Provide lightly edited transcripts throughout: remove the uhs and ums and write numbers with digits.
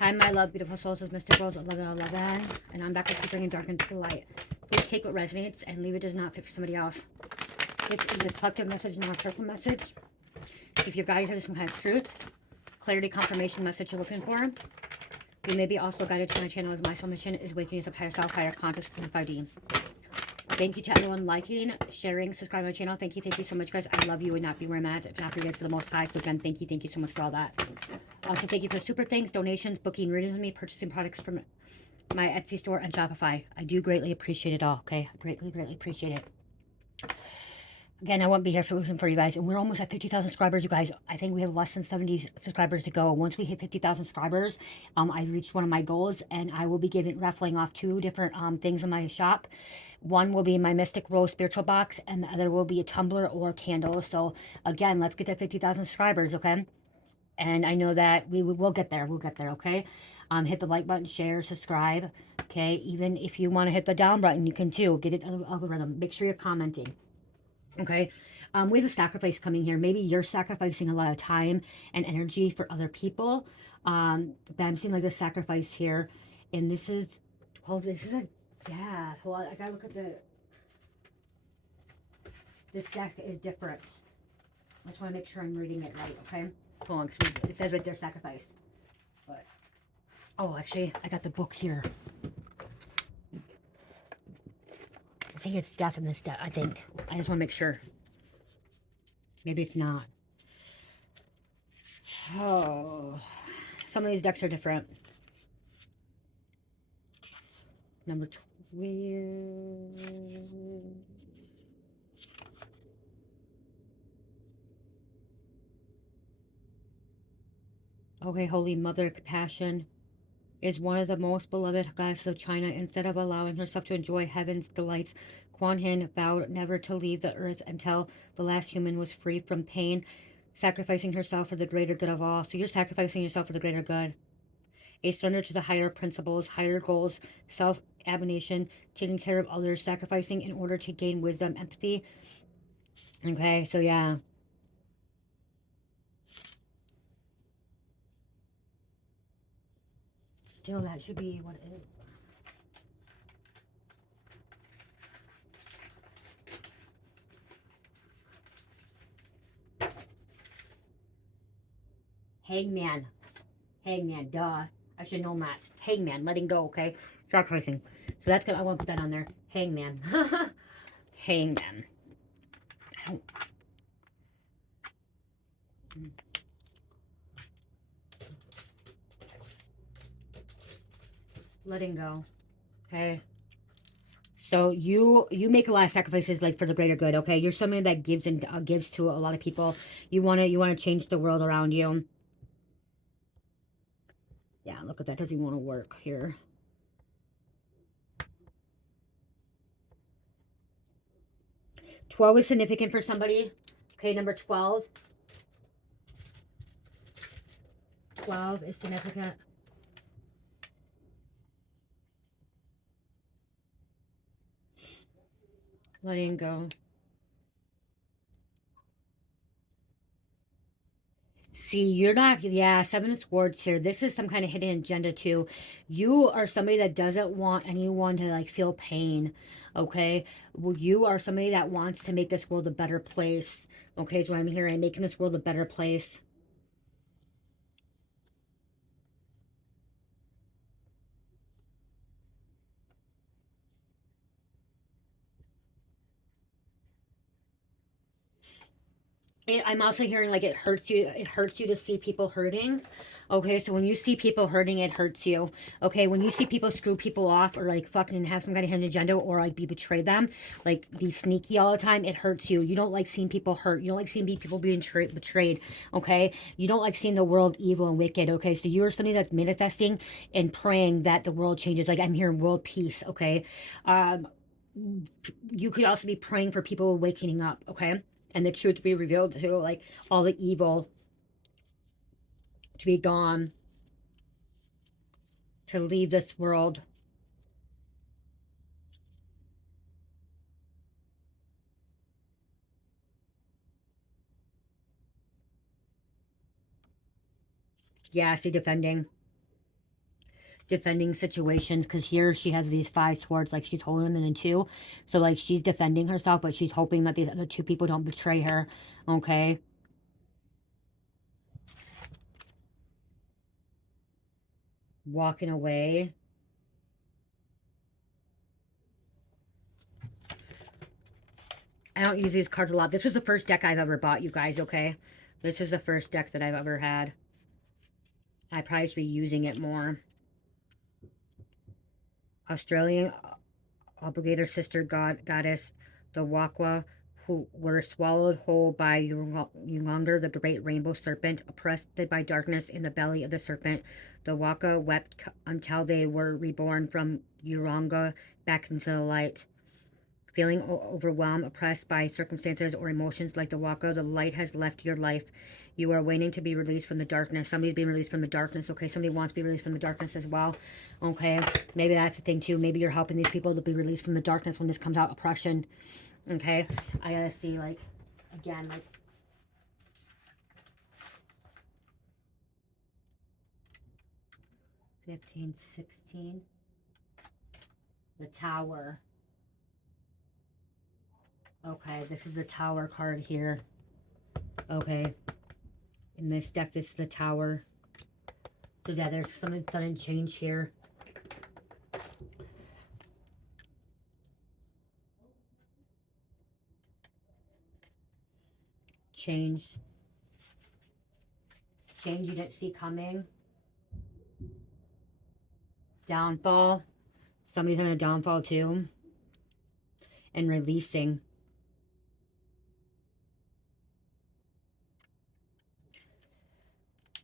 Hi, my love, beautiful souls, it's Mr. Rose 1111, and I'm back with you bringing dark into the light. Please take what resonates and leave it does not fit for somebody else. This is a collective message, not a personal message. If you're guided to some kind of truth, clarity, confirmation message you're looking for, you may be also guided to my channel as my soul mission is waking us up higher self, higher conscious, and 5D. Thank you to everyone liking, sharing, subscribing to my channel. Thank you so much, guys. I love you and not be where I'm at. If not for you guys, for the most high. So again, thank you so much for all that. Also, thank you for super thanks, donations, booking readings with me, purchasing products from my Etsy store and Shopify. I do greatly appreciate it all, okay? Greatly appreciate it. Again, I won't be here if it wasn't for you guys. And we're almost at 50,000 subscribers, you guys. I think we have less than 70 subscribers to go. Once we hit 50,000 subscribers, I reached one of my goals, and I will be raffling off 2 different things in my shop. One will be my Mystic Rose Spiritual Box, and the other will be a tumbler or candle. So, again, let's get to 50,000 subscribers, okay? And I know that we'll get there. We'll get there, okay? Hit the like button, share, subscribe, okay? Even if you want to hit the down button, you can too. Get it algorithm. Make sure you're commenting, okay? We have a sacrifice coming here. Maybe you're sacrificing a lot of time and energy for other people. But I'm seeing like the sacrifice here. And this is, well, this is a, yeah. Hold on, I gotta look at this deck is different. I just want to make sure I'm reading it right, okay? Hold on, because it says right there, sacrifice. But, oh, actually, I got the book here. I think it's death in this deck, I think. I just want to make sure. Maybe it's not. Oh, some of these decks are different. Number 12. Okay, Holy Mother Compassion is one of the most beloved goddesses of China. Instead of allowing herself to enjoy heaven's delights, Kuan Yin vowed never to leave the earth until the last human was free from pain, sacrificing herself for the greater good of all. So you're sacrificing yourself for the greater good. A surrender to the higher principles, higher goals, self-abnegation, taking care of others, sacrificing in order to gain wisdom, empathy. Okay, so yeah. Still, that should be what it is. Hangman. Hangman, duh. I should know Matt. Hangman, letting go, okay? Sacrificing. So that's good. I won't put that on there. Hangman. Hangman. Letting go. Okay. So you make a lot of sacrifices like for the greater good, okay? You're somebody that gives and gives to a lot of people. You want to change the world around you. Yeah, look at that. Doesn't even want to work here. $12 is significant for somebody. Okay, number 12. 12 is significant. Letting go. See, you're not, yeah, 7 of Swords here. This is some kind of hidden agenda too. You are somebody that doesn't want anyone to like feel pain, okay? Well, you are somebody that wants to make this world a better place, okay? So I'm hearing, making this world a better place. I'm also hearing like it hurts you to see people hurting. Okay, so when you see people hurting, it hurts you. Okay, when you see people screw people off or like fucking have some kind of hidden agenda or like betray them, like be sneaky all the time, it hurts you. You don't like seeing people hurt. You don't like seeing people being betrayed. Okay, you don't like seeing the world evil and wicked. Okay, so you're somebody that's manifesting and praying that the world changes. Like I'm hearing world peace. Okay, you could also be praying for people awakening up. Okay, and the truth to be revealed to, like all the evil to be gone, to leave this world. Yeah, see, defending. defending situations, because here she has these 5 swords, like she's holding them in 2. So like she's defending herself, but she's hoping that these other 2 people don't betray her. Okay. Walking away. I don't use these cards a lot. This was the first deck I've ever bought, you guys, okay? This is the first deck that I've ever had. I probably should be using it more. Australian obligator sister goddess, the Wakwa, who were swallowed whole by Yunganger, the great rainbow serpent, oppressed by darkness in the belly of the serpent. The Waka wept until they were reborn from Uranga back into the light. Feeling overwhelmed, oppressed by circumstances or emotions like the Waka, the light has left your life. You are waiting to be released from the darkness. Somebody's being released from the darkness, okay? Somebody wants to be released from the darkness as well, okay? Maybe that's the thing, too. Maybe you're helping these people to be released from the darkness when this comes out, oppression, okay? I gotta see, like, again, like, $15, $16. The Tower. Okay, this is the Tower card here. Okay. In this deck, this is the Tower. So yeah, there's some sudden change here. Change you didn't see coming. Downfall. Somebody's having a downfall too. And releasing.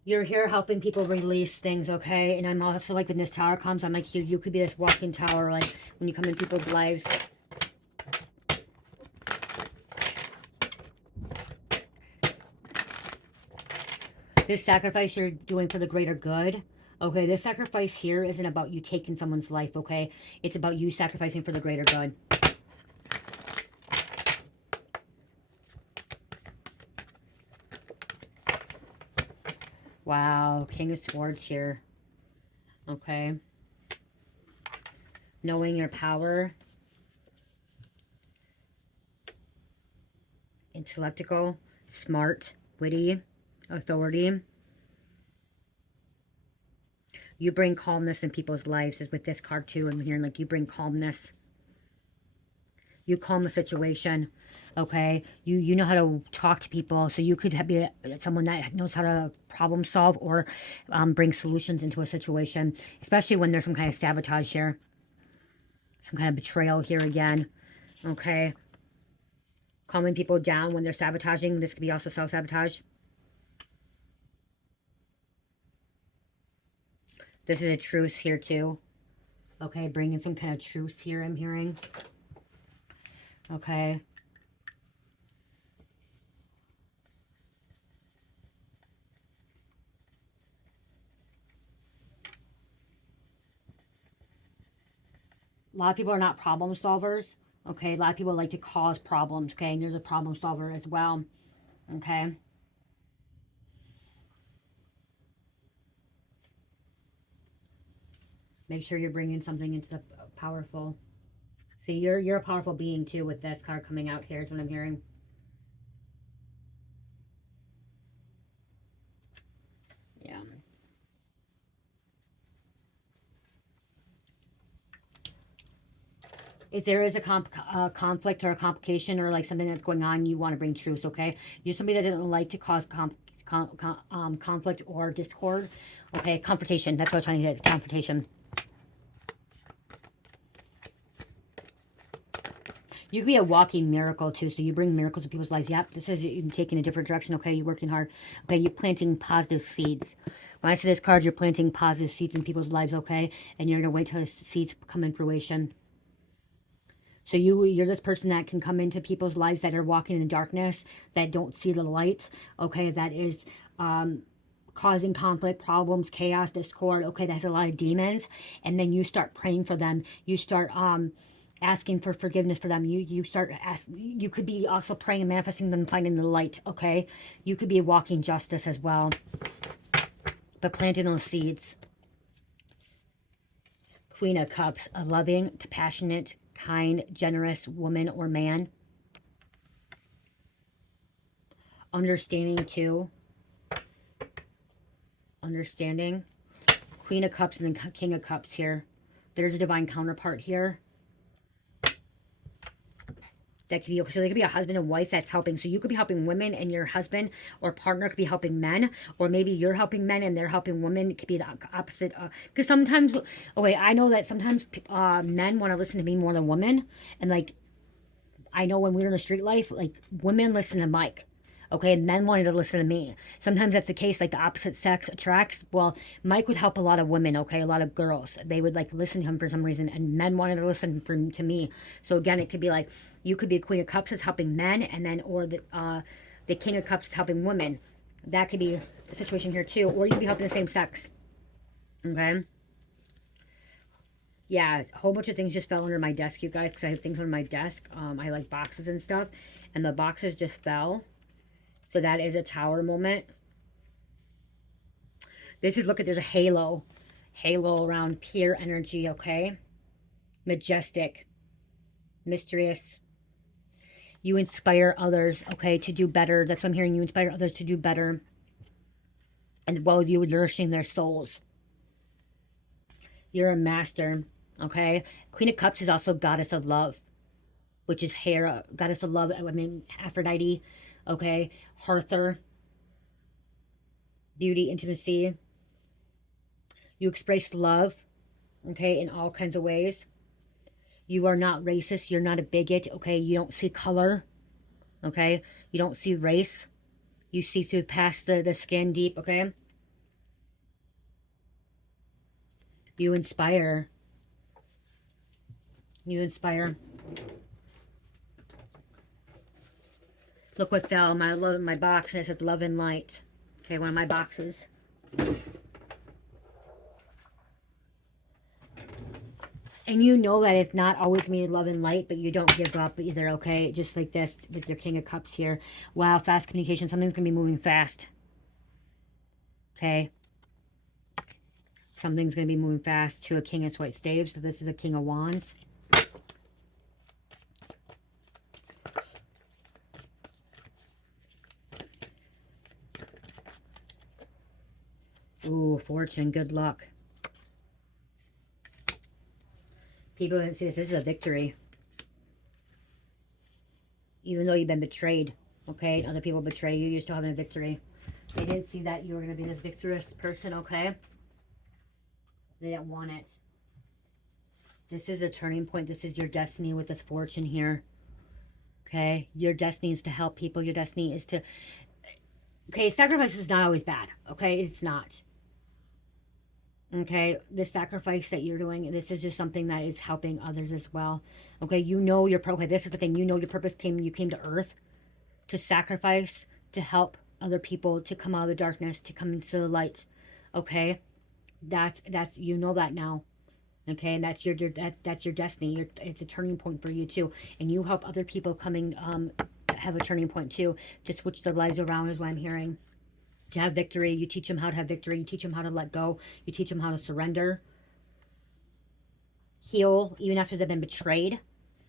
You're here helping people release things, okay? And I'm also like, when this tower comes, I'm like, here, you could be this walking tower, like, when you come in people's lives. This sacrifice you're doing for the greater good. Okay, this sacrifice here isn't about you taking someone's life, okay? It's about you sacrificing for the greater good. Wow, King of Swords here. Okay. Knowing your power. Intellectual, smart, witty, authority. You bring calmness in people's lives, is with this card too. I'm hearing like you bring calmness. You calm the situation, okay? You know how to talk to people, so you could be someone that knows how to problem solve or bring solutions into a situation, especially when there's some kind of sabotage here. Some kind of betrayal here again, okay? Calming people down when they're sabotaging. This could be also self-sabotage. This is a truce here too. Okay, bringing some kind of truce here, I'm hearing. Okay. A lot of people are not problem solvers. Okay, a lot of people like to cause problems. Okay, and you're the problem solver as well. Okay. Make sure you're bringing something into the powerful. See, you're a powerful being too with this card coming out here is what I'm hearing. Yeah. If there is a conflict or a complication or like something that's going on, you want to bring truce, okay? You're somebody that doesn't like to cause conflict or discord. Okay, confrontation. That's what I'm trying to get, confrontation. You could be a walking miracle too, so you bring miracles in people's lives. Yep, this is you taking a different direction, okay? You're working hard. Okay, you're planting positive seeds. When I say this card, you're planting positive seeds in people's lives, okay? And you're going to wait till the seeds come in fruition. So you're this person that can come into people's lives that are walking in darkness, that don't see the light, okay? That is causing conflict, problems, chaos, discord, okay? That has a lot of demons. And then you start praying for them. You start asking for forgiveness for them. You start you could be also praying and manifesting them, finding the light, okay? You could be walking justice as well. But planting those seeds. Queen of Cups, a loving, compassionate, kind, generous woman or man. Understanding too. Understanding. Queen of Cups and then King of Cups here. There's a divine counterpart here. That could be, so there could be a husband and wife that's helping. So you could be helping women and your husband or partner could be helping men. Or maybe you're helping men and they're helping women. It could be the opposite. Because sometimes, oh wait, I know that sometimes men want to listen to me more than women. And like, I know when we were in the street life, like women listen to Mike. Okay, and men wanted to listen to me. Sometimes that's the case, like the opposite sex attracts. Well, Mike would help a lot of women, okay, a lot of girls. They would like listen to him for some reason, and men wanted to listen to me. So again, it could be like, you could be a Queen of Cups that's helping men, and then, or the King of Cups is helping women. That could be the situation here too. Or you could be helping the same sex, okay? Yeah, a whole bunch of things just fell under my desk, you guys, because I have things under my desk. I like boxes and stuff, and the boxes just fell. So that is a tower moment. This is, look at, there's a halo. Halo around pure energy, okay? Majestic. Mysterious. You inspire others, okay, to do better. That's what I'm hearing. You inspire others to do better. And while you are nourishing their souls. You're a master, okay? Queen of Cups is also goddess of love, which is Hera, goddess of love. I mean, Aphrodite, okay? Arthur. Beauty, intimacy. You express love, okay, in all kinds of ways. You are not racist. You're not a bigot, okay? You don't see color, okay? You don't see race. You see through past the skin deep, okay? You inspire. You inspire. Look what fell. My box, and it said love and light. Okay, one of my boxes. And you know that it's not always me love and light, but you don't give up either, okay? Just like this with your King of Cups here. Wow, fast communication. Something's going to be moving fast. Okay? Something's going to be moving fast to a King of White Staves. So this is a King of Wands. Ooh, fortune. Good luck. People didn't see this. This is a victory. Even though you've been betrayed, okay? Other people betray you, you're still having a victory. They didn't see that you were going to be this victorious person, okay? They didn't want it. This is a turning point. This is your destiny with this fortune here. Okay? Your destiny is to help people. Your destiny is to... Okay, sacrifice is not always bad. Okay? It's not. Okay, the sacrifice that you're doing, this is just something that is helping others as well. Okay, you know your purpose. Okay, this is the thing. You know your purpose you came to earth to sacrifice, to help other people, to come out of the darkness, to come into the light. Okay, that's you know that now. Okay, and that's your destiny. It's a turning point for you too, and you help other people coming have a turning point too, to switch their lives around is what I'm hearing. To have victory, you teach them how to have victory. You teach them how to let go. You teach them how to surrender. Heal, even after they've been betrayed.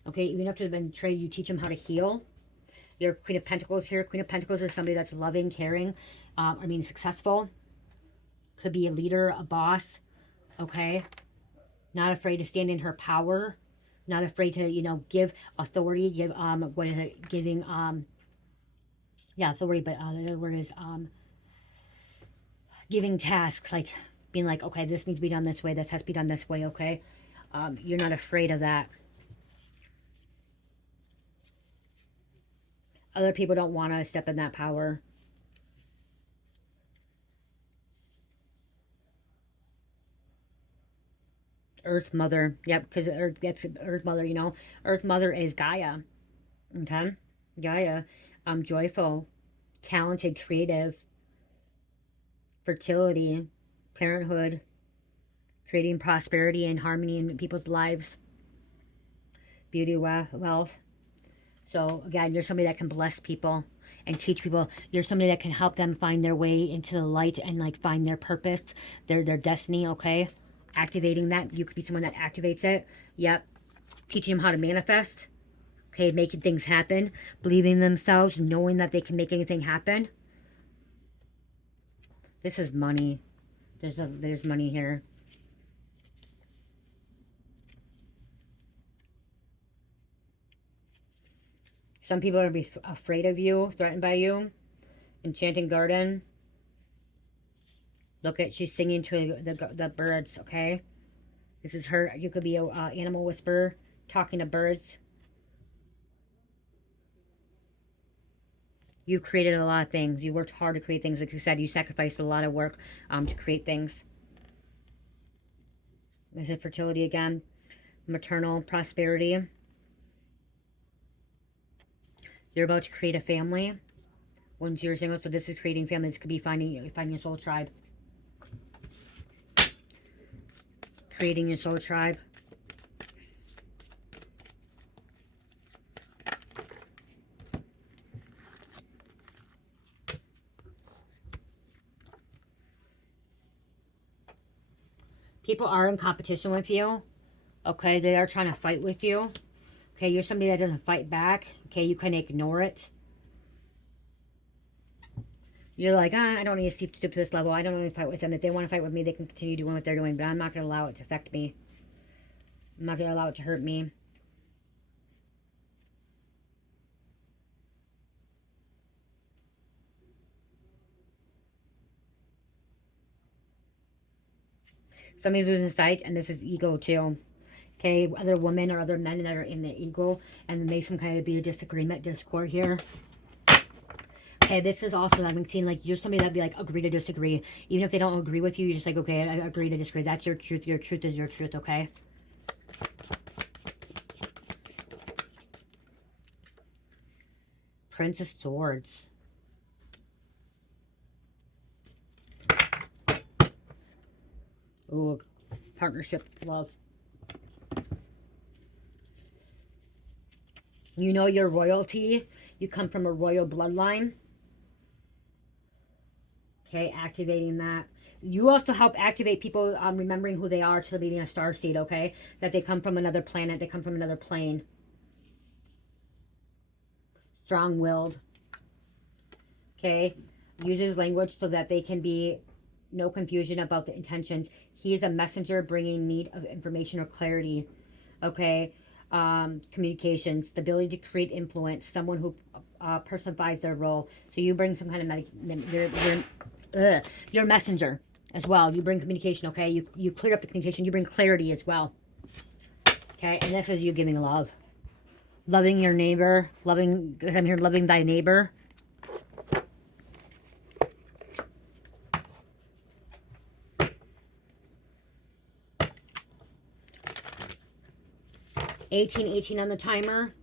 Okay, even after they've been betrayed, you teach them how to heal. Your Queen of Pentacles here. Queen of Pentacles is somebody that's loving, caring, successful. Could be a leader, a boss. Okay, not afraid to stand in her power. Not afraid to, give authority. Give, what is it? Giving, yeah, authority, but the other word is, giving tasks, like being like, okay, this needs to be done this way, this has to be done this way, okay? You're not afraid of that. Other people don't want to step in that power. Earth Mother, yep, because that's Earth Mother, Earth Mother is Gaia, okay? Gaia, joyful, talented, creative, fertility, parenthood, creating prosperity and harmony in people's lives, beauty, wealth. So again, you're somebody that can bless people and teach people. You're somebody that can help them find their way into the light and like find their purpose, their destiny, okay? activating that. You could be someone that activates it. Yep. Teaching them how to manifest. Okay, making things happen. Believing in themselves, knowing that they can make anything happen. This is money. There's money here. Some people are afraid of you, threatened by you. Enchanting Garden. Look at, she's singing to the birds, okay? This is her. You could be an animal whisperer, talking to birds. You created a lot of things. You worked hard to create things. Like I said, you sacrificed a lot of work to create things. This is fertility again. Maternal prosperity. You're about to create a family. Once you're single, so this is creating family. This could be finding your soul tribe. Creating your soul tribe. People are in competition with you. Okay, they are trying to fight with you. Okay, you're somebody that doesn't fight back. Okay, you can ignore it. You're like, I don't need to stoop to this level. I don't need to fight with them. If they want to fight with me, they can continue doing what they're doing. But I'm not going to allow it to affect me. I'm not going to allow it to hurt me. Somebody's losing sight, and this is ego too. Okay, other women or other men that are in the ego, and there may some kind of be a disagreement, discord here. Okay, this is also, I'm seeing like you're somebody that'd be like, agree to disagree. Even if they don't agree with you, you're just like, okay, I agree to disagree. That's your truth. Your truth is your truth, okay? Prince of Swords. Ooh, partnership, love. You know your royalty. You come from a royal bloodline. Okay, activating that. You also help activate people remembering who they are to being a starseed, okay? That they come from another planet. They come from another plane. Strong-willed. Okay? Uses language so that they can be no confusion about the intentions. He is a messenger bringing need of information or clarity. Okay? Communications. The ability to create influence. Someone who personifies their role. So you bring some kind of you're a messenger as well. You bring communication, okay? You clear up the communication. You bring clarity as well. Okay, and this is you giving love. Loving your neighbor. Loving, I'm here, loving thy neighbor. $18.18 on the timer.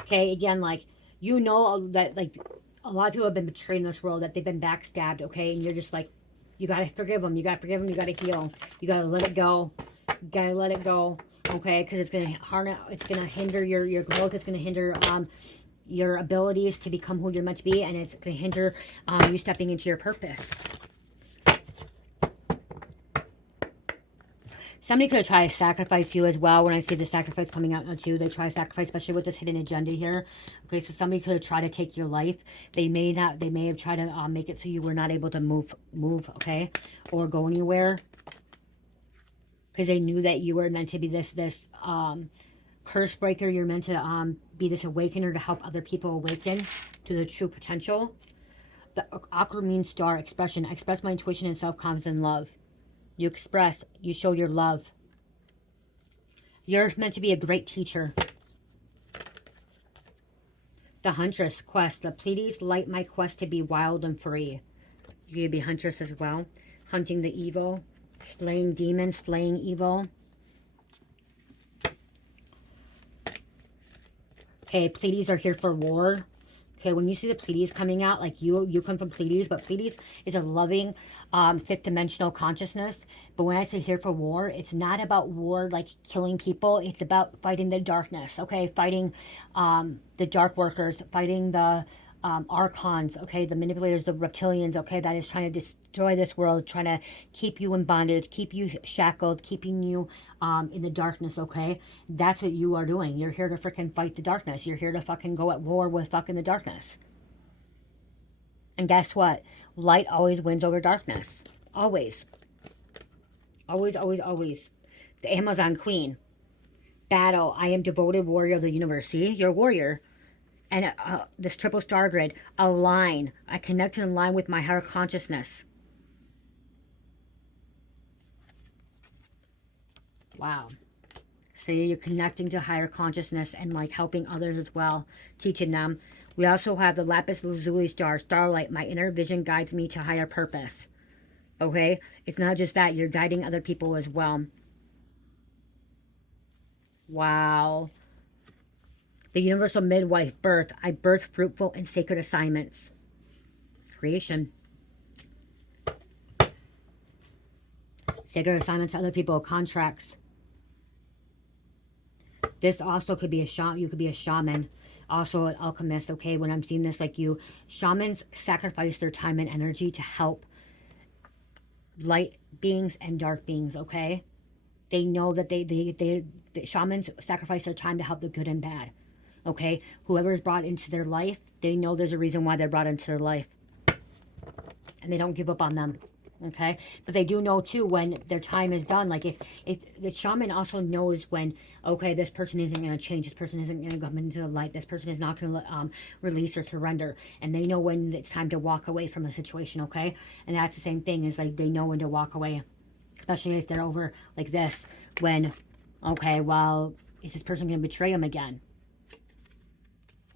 Okay, again, like, you know that, like, a lot of people have been betrayed in this world, that they've been backstabbed, okay? And you're just like, you gotta forgive them. You gotta forgive them. You gotta heal. You gotta let it go. You gotta let it go, okay? Because it's gonna hinder your growth. It's gonna hinder your abilities to become who you're meant to be, and it's gonna hinder you stepping into your purpose. Somebody could try to sacrifice you as well. When I see the sacrifice coming out too, they try to sacrifice, especially with this hidden agenda here. Okay, so somebody could try to take your life. They may not. They may have tried to make it so you were not able to move. Okay, or go anywhere, because they knew that you were meant to be this curse breaker. You're meant to be this awakener to help other people awaken to the true potential. The aqua means star expression. I express my intuition and self-confidence and love. You express, you show your love. You're meant to be a great teacher. The Huntress quest. The Pleiades light my quest to be wild and free. You could be Huntress as well. Hunting the evil. Slaying demons, slaying evil. Okay, Pleiades are here for war. Okay, when you see the Pleiades coming out, like you come from Pleiades, but Pleiades is a loving fifth dimensional consciousness. But when I say here for war, it's not about war like killing people. It's about fighting the darkness, okay? Fighting the dark workers, fighting the archons, okay, the manipulators, the reptilians, okay, that is trying to destroy this world, trying to keep you in bondage, keep you shackled, keeping you in the darkness, okay? That's what you are doing. You're here to freaking fight the darkness. You're here to fucking go at war with fucking the darkness. And guess what? Light always wins over darkness. Always. Always, always, always. The Amazon Queen. Battle. I am devoted warrior of the universe. See? You're a warrior. And this triple star grid. Align. I connect and align with my higher consciousness. Wow. See, you're connecting to higher consciousness and like helping others as well. Teaching them. We also have the lapis lazuli star. Starlight. My inner vision guides me to higher purpose. Okay? It's not just that. You're guiding other people as well. Wow. The universal midwife, birth. I birth fruitful and sacred assignments. Creation. Sacred assignments to other people. Contracts. This also could be a shaman. You could be a shaman. Also an alchemist, okay? When I'm seeing this, like you, shamans sacrifice their time and energy to help light beings and dark beings, okay? They know that the shamans sacrifice their time to help the good and bad, okay? Whoever is brought into their life, they know there's a reason why they're brought into their life. And they don't give up on them, okay? But they do know, too, when their time is done. Like, if the shaman also knows when, okay, this person isn't going to change. This person isn't going to come into the light. This person is not going to release or surrender. And they know when it's time to walk away from a situation, okay? And that's the same thing. Is like they know when to walk away. Especially if they're over like this, when, okay, well, is this person going to betray them again?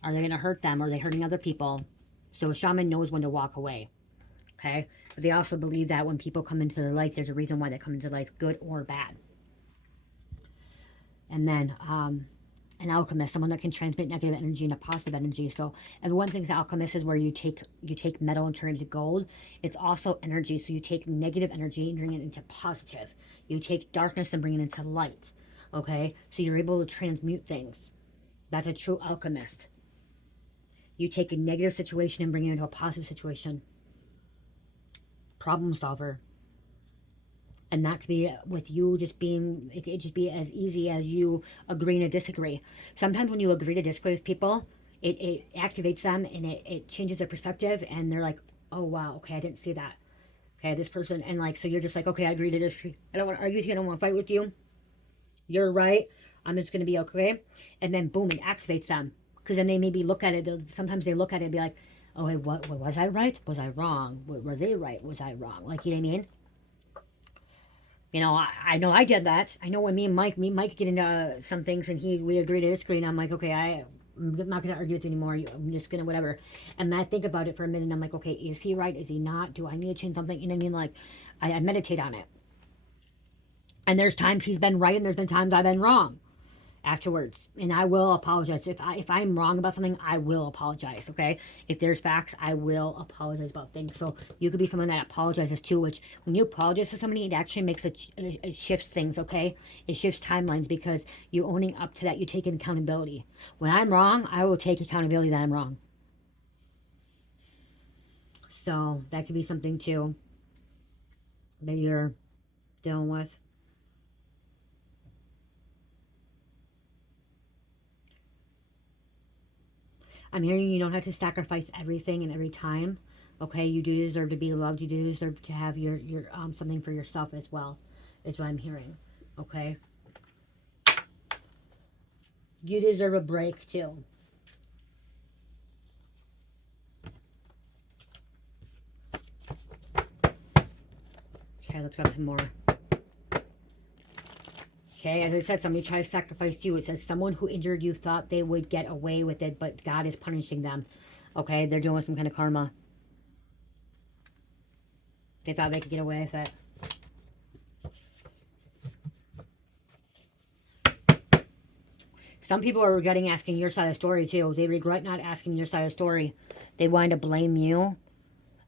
Are they going to hurt them? Are they hurting other people? So a shaman knows when to walk away, okay? But they also believe that when people come into their life, there's a reason why they come into life, good or bad. And then an alchemist, someone that can transmit negative energy into positive energy. So everyone thinks alchemist is where you take metal and turn it into gold. It's also energy. So you take negative energy and bring it into positive. You take darkness and bring it into light. Okay? So you're able to transmute things. That's a true alchemist. You take a negative situation and bring it into a positive situation. Problem solver. And that could be with you just being, it could just be as easy as you agreeing to disagree. Sometimes when you agree to disagree with people, it activates them and it changes their perspective. And they're like, oh, wow, okay, I didn't see that. Okay, this person, and like, so you're just like, okay, I agree to disagree. I don't want to argue with you. I don't want to fight with you. You're right. I'm just going to be okay. And then boom, it activates them. Because then they maybe look at it. Sometimes they look at it and be like, oh, wait, what was I right? Was I wrong? Were they right? Was I wrong? Like, you know what I mean? You know, I know I did that. I know when me and Mike get into some things and we agree to disagree, and I'm like, okay, I'm not going to argue with you anymore. I'm just going to whatever. And I think about it for a minute, and I'm like, okay, is he right? Is he not? Do I need to change something? You know what I mean? Like, I meditate on it. And there's times he's been right, and there's been times I've been wrong afterwards. And I will apologize. If I'm wrong about something, I will apologize, okay? If there's facts, I will apologize about things. So you could be someone that apologizes too, which when you apologize to somebody, it actually makes it shifts things, okay? It shifts timelines because you owning up to that, you take accountability. When I'm wrong, I will take accountability that I'm wrong. So that could be something too that you're dealing with. I'm hearing you don't have to sacrifice everything and every time. Okay, you do deserve to be loved. You do deserve to have your something for yourself as well, is what I'm hearing. Okay, you deserve a break too. Okay, let's grab some more. Okay, as I said, somebody tried to sacrifice you. It says someone who injured you thought they would get away with it, but God is punishing them. Okay, they're doing some kind of karma. They thought they could get away with it. Some people are regretting asking your side of the story too. They regret not asking your side of the story. They wanted to blame you,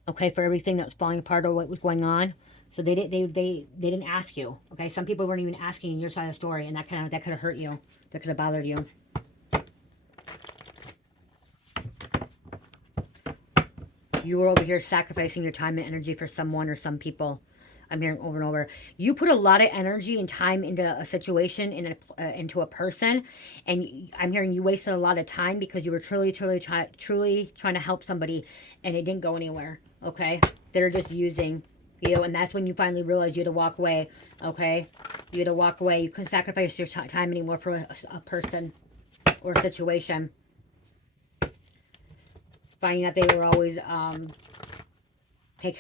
okay, for everything that was falling apart or what was going on. So they didn't ask you. Okay, some people weren't even asking your side of the story, and that could have hurt you. That could have bothered you. You were over here sacrificing your time and energy for someone or some people. I'm hearing over and over. You put a lot of energy and time into a situation, into a person, and I'm hearing you wasted a lot of time because you were truly trying to help somebody, and it didn't go anywhere. Okay, they're just using you, and that's when you finally realize you had to walk away. Okay, you had to walk away. You couldn't sacrifice your time anymore for a person or a situation. Finding out they were always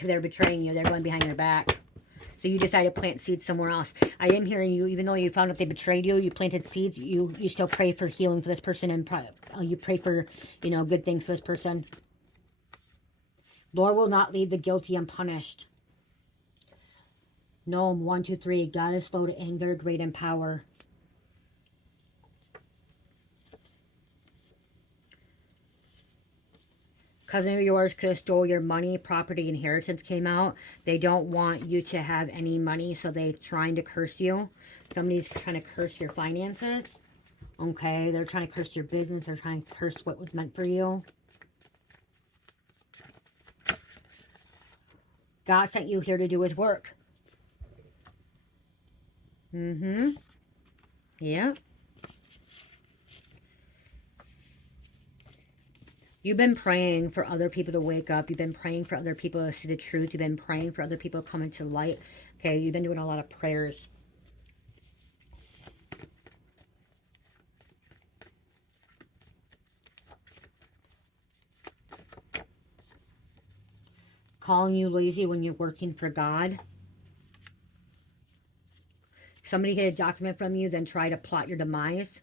they're betraying you. They're going behind your back. So you decided to plant seeds somewhere else. I am hearing you, even though you found out they betrayed you, you planted seeds, you still pray for healing for this person, and you pray for, you know, good things for this person. Lord will not leave the guilty unpunished. Noam 1, 2, 3. God is slow to anger, great in power. Cousin of yours could have stole your money, property, inheritance came out. They don't want you to have any money, so they're trying to curse you. Somebody's trying to curse your finances. Okay, they're trying to curse your business. They're trying to curse what was meant for you. God sent you here to do his work. Yeah. You've been praying for other people to wake up. You've been praying for other people to see the truth. You've been praying for other people to come into light. Okay, you've been doing a lot of prayers. Calling you lazy when you're working for God. Somebody get a document from you, then try to plot your demise.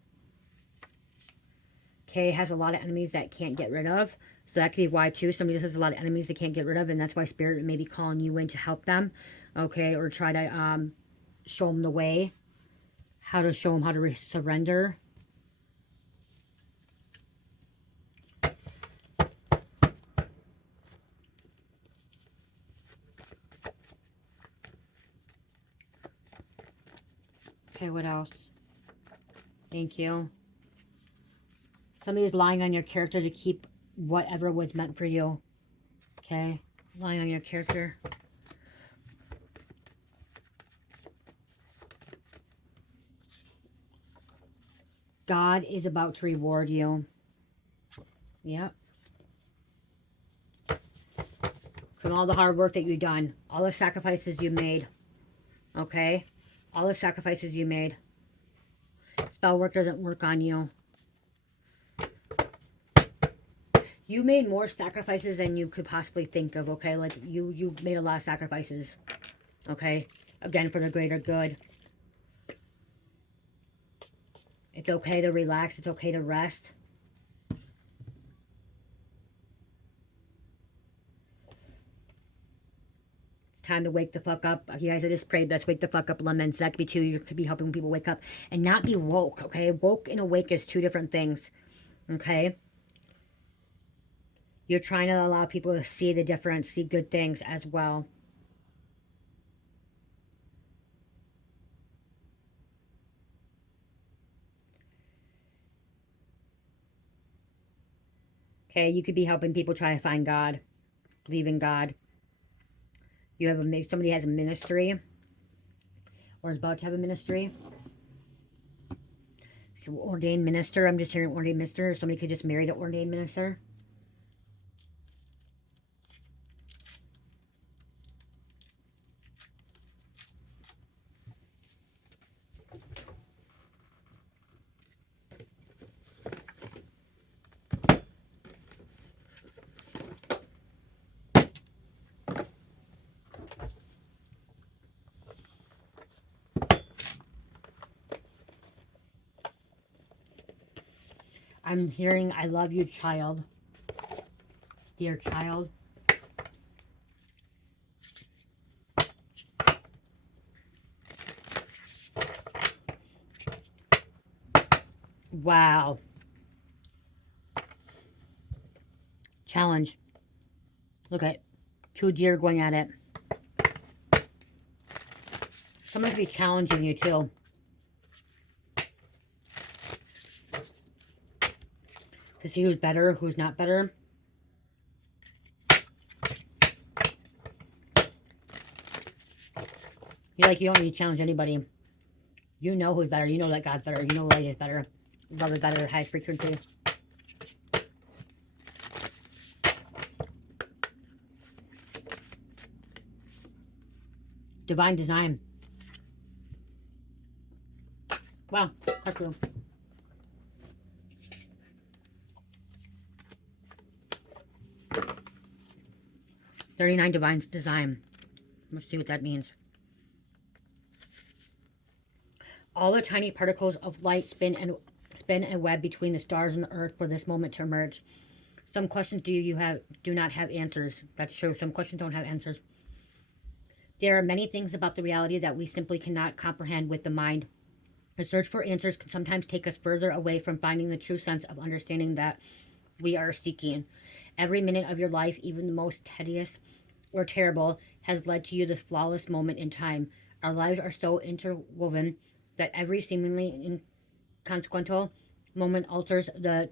Okay, has a lot of enemies that can't get rid of. So that could be why too. Somebody just has a lot of enemies they can't get rid of, and that's why Spirit may be calling you in to help them. Okay, or try to show them the way. How to show them how to surrender. Okay, what else? Thank you. Somebody's lying on your character to keep whatever was meant for you. Okay? Lying on your character. God is about to reward you. Yep. From all the hard work that you've done. All the sacrifices you made. Okay? All the sacrifices you made. Spell work doesn't work on you. You made more sacrifices than you could possibly think of, okay? Like, you made a lot of sacrifices, okay? Again, for the greater good. It's okay to relax. It's okay to rest. It's time to wake the fuck up. You guys, I just prayed this. Wake the fuck up, lemons. That could be too. You could be helping people wake up and not be woke, okay? Woke and awake is two different things, okay? You're trying to allow people to see the difference, see good things as well. Okay, you could be helping people try to find God, believe in God. You have somebody has a ministry or is about to have a ministry. So ordained minister, I'm just hearing ordained minister. Somebody could just marry the ordained minister. I'm hearing, I love you, child. Dear child. Wow. Challenge. Look at 2 deer going at it. Someone could be challenging you too. To see who's better, who's not better. You don't need to challenge anybody. You know who's better. You know that God's better. You know light is better. Love is better. High frequency. Divine design. Wow. That's cool. 39 divine design. Let's see what that means. All the tiny particles of light spin a web between the stars and the earth for this moment to emerge. Some questions do not have answers. That's true. Some questions don't have answers. There are many things about the reality that we simply cannot comprehend with the mind. The search for answers can sometimes take us further away from finding the true sense of understanding that we are seeking. Every minute of your life, even the most tedious or terrible, has led to you this flawless moment in time. Our lives are so interwoven that every seemingly inconsequential moment alters the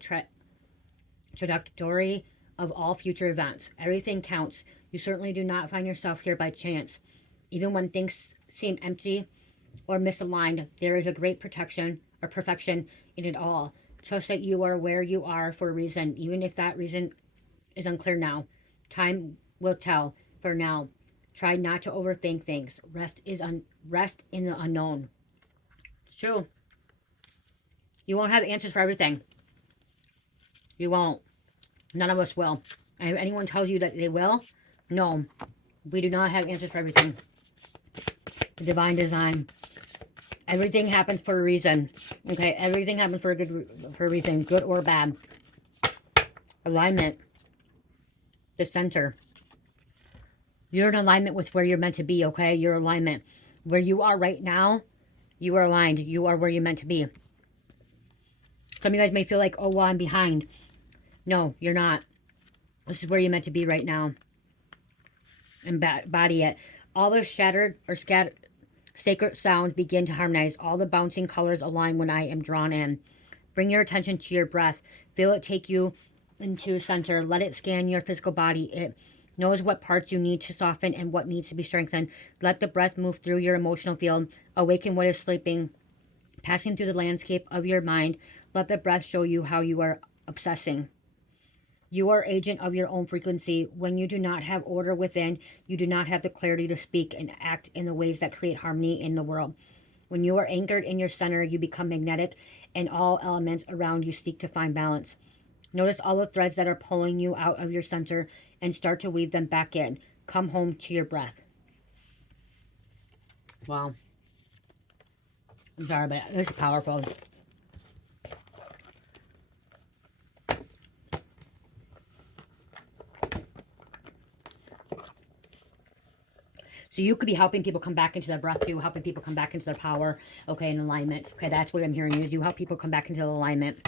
trajectory of all future events. Everything counts. You certainly do not find yourself here by chance. Even when things seem empty or misaligned, there is a great protection or perfection in it all. Trust that you are where you are for a reason, even if that reason is unclear now. Time will tell. For now, try not to overthink things. Rest in the unknown. It's true. You won't have answers for everything. You won't. None of us will. And if anyone tells you that they will, no. We do not have answers for everything. The divine design. Everything happens for a reason. Okay, everything happens for a reason, good or bad. Alignment. The center. You're in alignment with where you're meant to be, okay? Your alignment. Where you are right now, you are aligned. You are where you're meant to be. Some of you guys may feel like, oh, well, I'm behind. No, you're not. This is where you're meant to be right now. Embody it. All the shattered or scattered sacred sounds begin to harmonize. All the bouncing colors align when I am drawn in. Bring your attention to your breath. Feel it take you into center. Let it scan your physical body. It knows what parts you need to soften and what needs to be strengthened. Let the breath move through your emotional field. Awaken what is sleeping. Passing through the landscape of your mind. Let the breath show you how you are obsessing. You are agent of your own frequency. When you do not have order within, you do not have the clarity to speak and act in the ways that create harmony in the world. When you are anchored in your center, you become magnetic, and all elements around you seek to find balance. Notice all the threads that are pulling you out of your center and start to weave them back in. Come home to your breath. Wow. I'm sorry, but this is powerful. So you could be helping people come back into their breath too, helping people come back into their power, okay, and alignment. Okay, that's what I'm hearing you. You help people come back into alignment.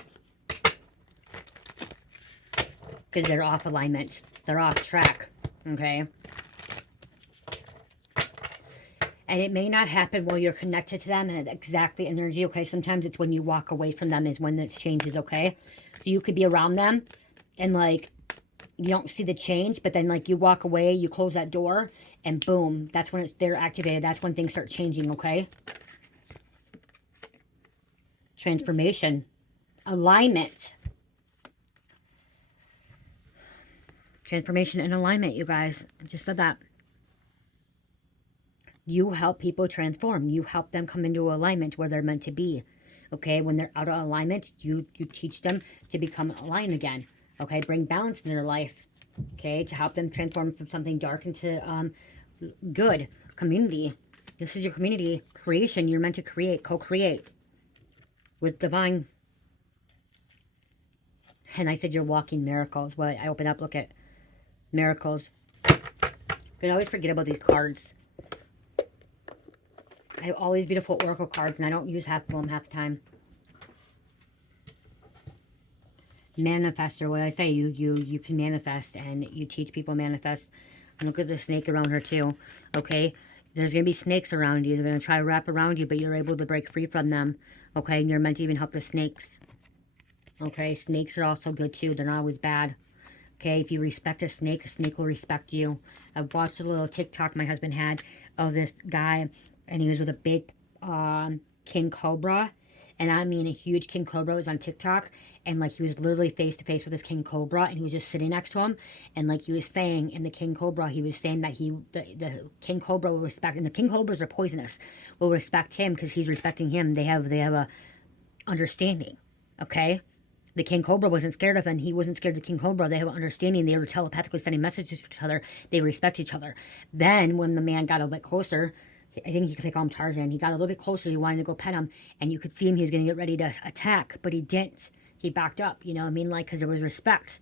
Because they're off alignment. They're off track, okay? And it may not happen while you're connected to them and exactly energy, okay? Sometimes it's when you walk away from them is when this changes, okay? So you could be around them and, like, you don't see the change, but then, like, you walk away, you close that door, and boom, that's when they're activated. That's when things start changing, okay? Transformation. Alignment. Transformation and alignment, you guys. I just said that. You help people transform. You help them come into alignment where they're meant to be. Okay? When they're out of alignment, you teach them to become aligned again. Okay? Bring balance in their life. Okay? To help them transform from something dark into good. Community. This is your community creation. You're meant to create, co-create with divine. And I said you're walking miracles. Well, I open up, look at miracles. But I always forget about these cards. I have all these beautiful oracle cards, and I don't use half of them half the time. Manifester, what I say, you can manifest, and you teach people manifest. And look at the snake around her too. Okay, there's gonna be snakes around you. They're gonna try to wrap around you, but you're able to break free from them. Okay, and you're meant to even help the snakes. Okay, snakes are also good too. They're not always bad. Okay, if you respect a snake will respect you. I've watched a little TikTok my husband had of this guy and he was with a big king cobra, and I mean a huge king cobra. Was on TikTok, and like he was literally face to face with this king cobra, and he was just sitting next to him, and like he was saying in the king cobra, he was saying that the king cobra will respect, and the king cobras are poisonous, will respect him because he's respecting him. They have a understanding, okay. The king cobra wasn't scared of him. He wasn't scared of the king cobra. They have an understanding. They were telepathically sending messages to each other. They respect each other. Then when the man got a bit closer, I think he could call him Tarzan. He got a little bit closer. He wanted to go pet him, and you could see him. He was going to get ready to attack, but he didn't. He backed up. You know what I mean? Like, because there was respect.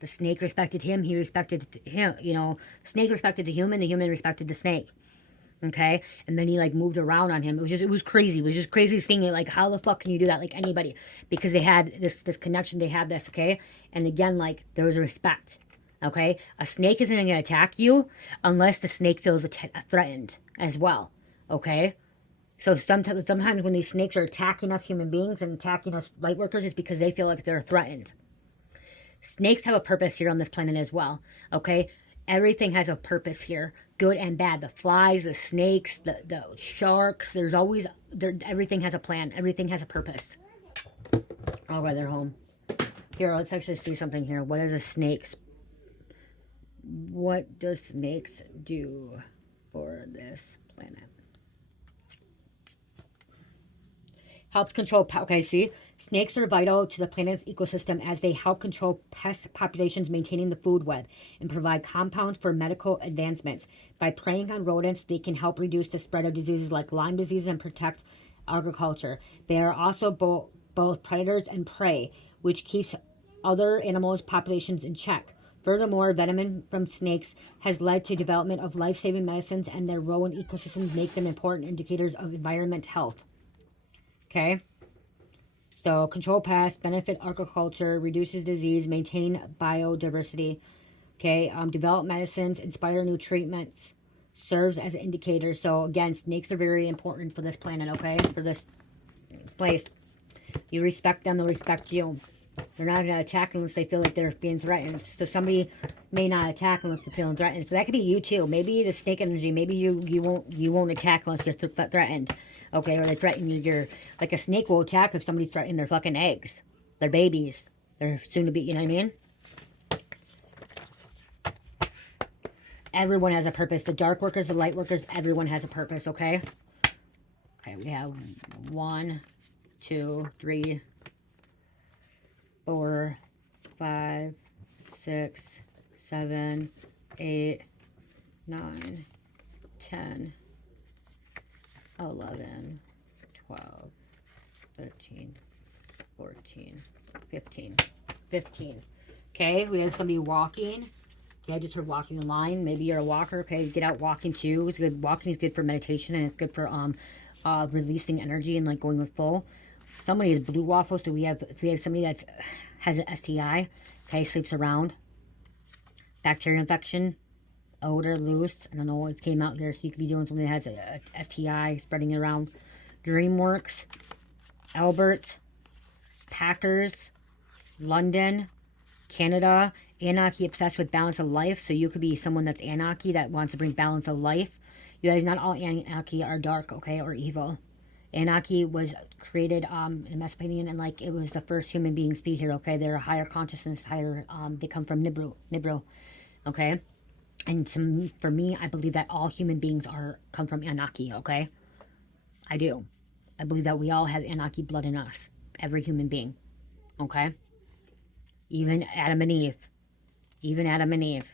The snake respected him. He respected him. You know, snake respected the human. The human respected the snake. Okay, and then he like moved around on him. It was crazy. It was just crazy seeing it. Like, how the fuck can you do that? Like, anybody, because they had this connection. They had this. Okay, and again, like, there was respect. Okay, a snake isn't going to attack you unless the snake feels threatened as well. Okay, so sometimes when these snakes are attacking us human beings and attacking us light workers, it's because they feel like they're threatened. Snakes have a purpose here on this planet as well. Okay, everything has a purpose here, good and bad. The flies, the snakes, the sharks. There's always everything has a plan. Everything has a purpose. All right, they're home. Here, let's actually see something here. What is a snake's? What does snakes do for this planet? Help control. Okay, see, snakes are vital to the planet's ecosystem as they help control pest populations, maintaining the food web, and provide compounds for medical advancements. By preying on rodents, they can help reduce the spread of diseases like Lyme disease and protect agriculture. They are also both predators and prey, which keeps other animals' populations in check. Furthermore, venom from snakes has led to development of life-saving medicines, and their role in ecosystems make them important indicators of environment health. Okay, so control pests, benefit agriculture, reduces disease, maintain biodiversity. Okay, develop medicines, inspire new treatments, serves as an indicator. So again, snakes are very important for this planet. Okay, for this place. You respect them, they'll respect you. They're not going to attack unless they feel like they're being threatened. So somebody may not attack unless they're feeling threatened. So that could be you too. Maybe the snake energy. Maybe you won't attack unless you're threatened. Okay, or they threaten you. You're like a snake will attack if somebody's threatening their fucking eggs, their babies. They're soon to be. You know what I mean? Everyone has a purpose. The dark workers, the light workers. Everyone has a purpose. Okay. Okay, we have 1, 2, 3, 4, 5, 6, 7, 8, 9, 10, 11, 12, 13, 14, 15. 15. Okay, we have somebody walking. Okay, I just heard walking the line. Maybe you're a walker. Okay, get out walking too. It's good. Walking is good for meditation, and it's good for releasing energy and like going with flow. Somebody is blue waffle, so we have somebody that's has an STI. Okay, sleeps around. Bacteria infection, odor, loose. I don't know what came out there, so you could be doing something that has a STI, spreading it around. DreamWorks, Albert, Packers, London, Canada. Anarchy, obsessed with balance of life. So you could be someone that's anarchy that wants to bring balance of life. You guys, not all anarchy are dark, okay, or evil. Anarchy was created in Mesopotamia, and like it was the first human beings be here. Okay, they're a higher consciousness, higher. They come from Nibru, okay. And for me, I believe that all human beings come from Anarchy. Okay, I do. I believe that we all have Anarchy blood in us. Every human being. Okay. Even Adam and Eve. Even Adam and Eve.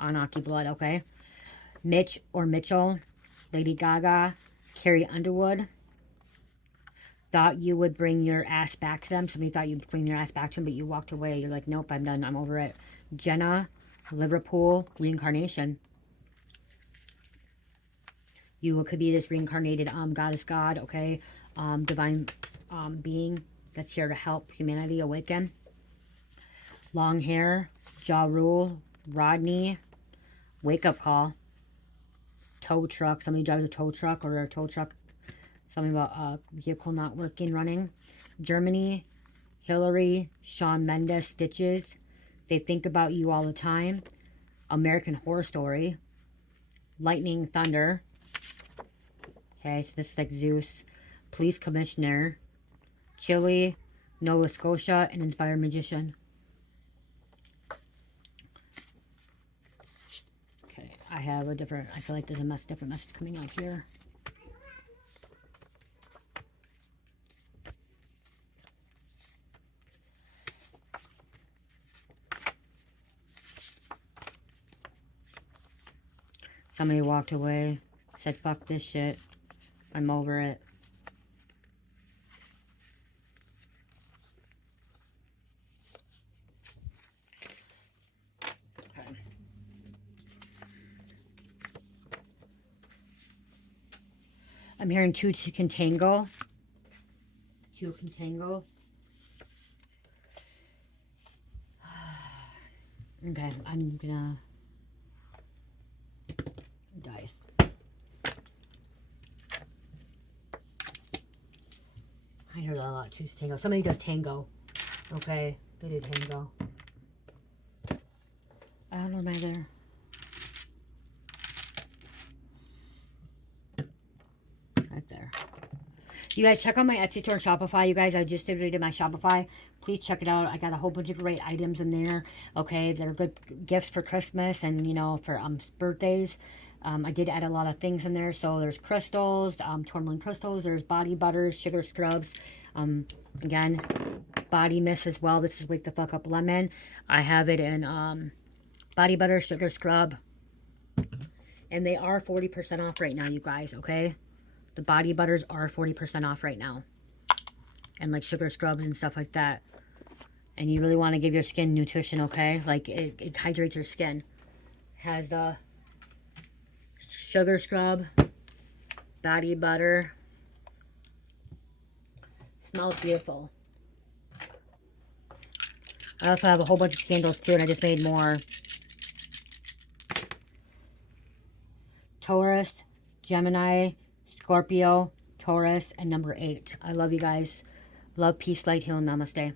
Anarchy blood. Okay. Mitch or Mitchell, Lady Gaga, Carrie Underwood. Thought you would bring your ass back to them. Somebody thought you'd bring your ass back to them, but you walked away. You're like, nope, I'm done. I'm over it. Jenna, Liverpool, reincarnation. You could be this reincarnated goddess god, okay? Divine being that's here to help humanity awaken. Long hair, Ja Rule, Rodney, wake up call. Tow truck, somebody drives a tow truck or a tow truck. Something about a vehicle not working, running. Germany, Hillary, Shawn Mendes, Stitches. They think about you all the time. American Horror Story. Lightning, thunder. Okay, so this is like Zeus, Police Commissioner, Chile, Nova Scotia, and Inspired Magician. Okay, I have a different, I feel like there's a different message coming out here. Somebody walked away, said, fuck this shit. I'm over it. Okay. I'm hearing two to contango. Two contango. Okay, I'm gonna... dice. I hear that a lot. Choose tango. Somebody does tango. Okay, they do tango. I don't know, am I there? Right there. You guys check out my Etsy store and Shopify. You guys, I just did my Shopify. Please check it out. I got a whole bunch of great items in there. Okay, they're good gifts for Christmas and, you know, for birthdays. I did add a lot of things in there. So there's crystals, tourmaline crystals. There's body butters, sugar scrubs. Again, body mist as well. This is Wake the Fuck Up Lemon. I have it in body butter, sugar scrub. And they are 40% off right now, you guys, okay? The body butters are 40% off right now. And like sugar scrubs and stuff like that. And you really want to give your skin nutrition, okay? Like it hydrates your skin. Has the sugar scrub, body butter. Smells beautiful. I also have a whole bunch of candles too, and I just made more. Taurus, Gemini, Scorpio, Taurus, and number 8. I love you guys. Love, peace, light, heal, namaste.